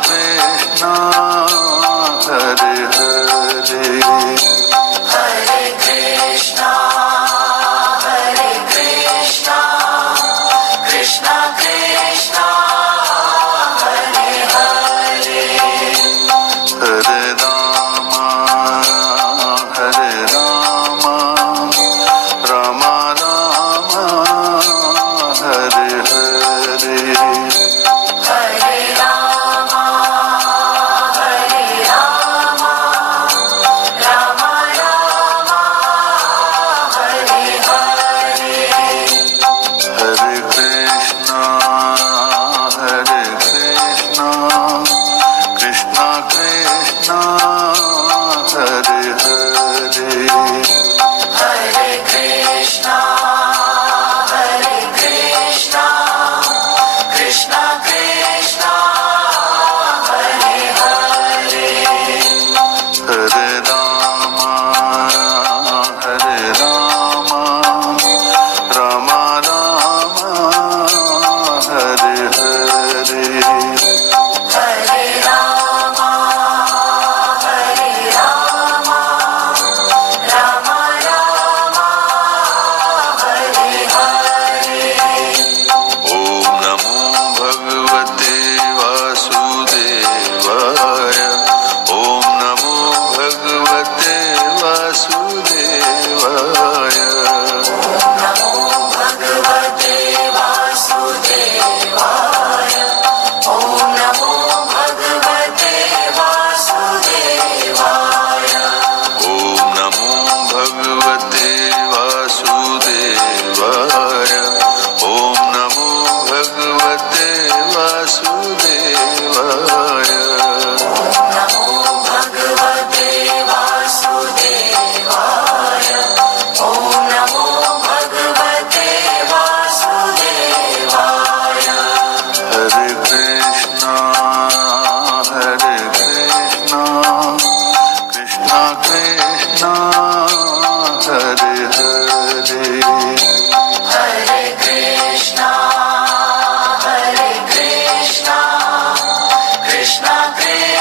Krishna Hare Hare Hare Krishna Hare Krishna Krishna Krishna Hare Hare Hare Rama Hare Rama Rama Rama Hare Hare Hare Rama Hare Rama Rama Rama Hare Hare Hare Krishna Krishna Krishna Hare Hare Hare Krishna Hare Krishna Krishna Krishna Hare Hare Hare Rama Hare Rama Rama Rama Hare Hare Hare Rama Hare Rama Rama Rama Hare Hare Om Namo Bhagavate Vasudevaya Om Namo Bhagavate Vasudevaya Namo Bhagavate Vasudevaya Om Namo Bhagavate Vasudevaya Om Namo Bhagavate Vasudevaya Om Namo Bhagavate Vasudevaya Namo Bhagavate Vasudevaya Om Namo Bhagavate Vasudevaya Hare Krishna Krishna Krishna Hare Hare Hare Krishna Hare Krishna Krishna Krishna